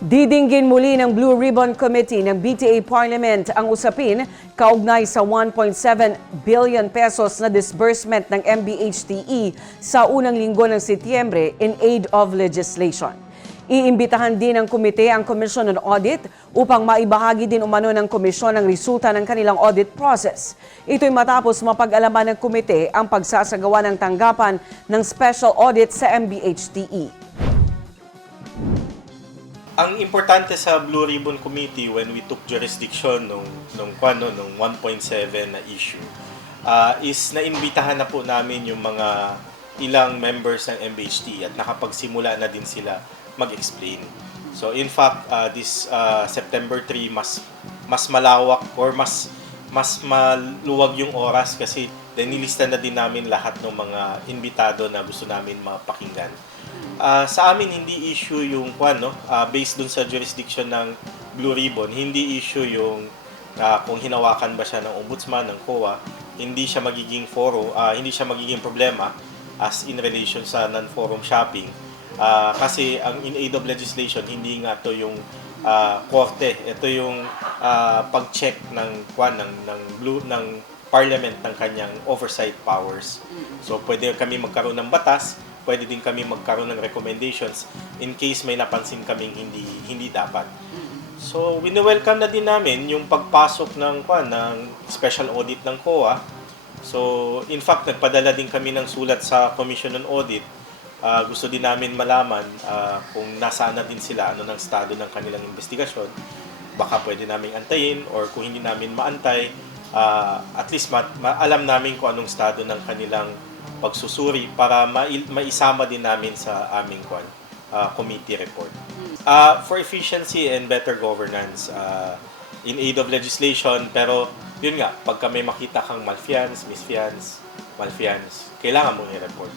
Didinggin muli ng Blue Ribbon Committee ng BTA Parliament ang usapin kaugnay sa 1.7 billion pesos na disbursement ng MBHTE sa unang linggo ng Setyembre in aid of legislation. Iimbitahan din ng komite ang Commission on Audit upang maibahagi din umano ng komisyon ang resulta ng kanilang audit process. Ito'y matapos mapag-alaman ng komite ang pagsasagawa ng tanggapan ng special audit sa MBHTE. Ang importante sa Blue Ribbon Committee when we took jurisdiction nung nung kwano nung 1.7 na issue ah, is naimbitahan na po namin yung mga ilang members ng MBHT at nakapagsimula na din sila mag-explain. So in fact, ah, this ah, September 3 mas mas malawak or mas mas maluwag yung oras kasi dinilista na din namin lahat ng mga imbitado na gusto namin mapakinggan. Ah, sa amin hindi issue yung kwan no, Ah, based dun sa jurisdiction ng Blue Ribbon, hindi issue yung ah, kung hinawakan ba siya ng ombudsman ng COA, hindi siya magiging foro, ah, hindi siya magiging problema as in relation sa non-forum shopping. Ah, kasi ang in aid of legislation hindi nga to yung ah, korte, ito yung ah, pag-check ng kwan ng ng blue ng parliament ng kanyang oversight powers. So pwede kami magkaroon ng batas, pwede din kami magkaroon ng recommendations in case may napansin kaming hindi hindi dapat. So, wini-welcome na din namin yung pagpasok ng kwan ng special audit ng COA. So, in fact, nagpadala din kami ng sulat sa Commission on Audit. Ah, gusto din namin malaman ah, kung nasaan na din sila, ano ng estado ng kanilang investigasyon. Baka pwede naming antayin or kung hindi namin maantay, ah, at least ma- ma- alam namin kung anong estado ng kanilang pagsusuri para mail- maisama din namin sa aming kwan, ah, committee report. Ah, for efficiency and better governance ah, in aid of legislation pero yun nga pagka may makita kang malfiance, misfiance, malfiance, kailangan mong i-report.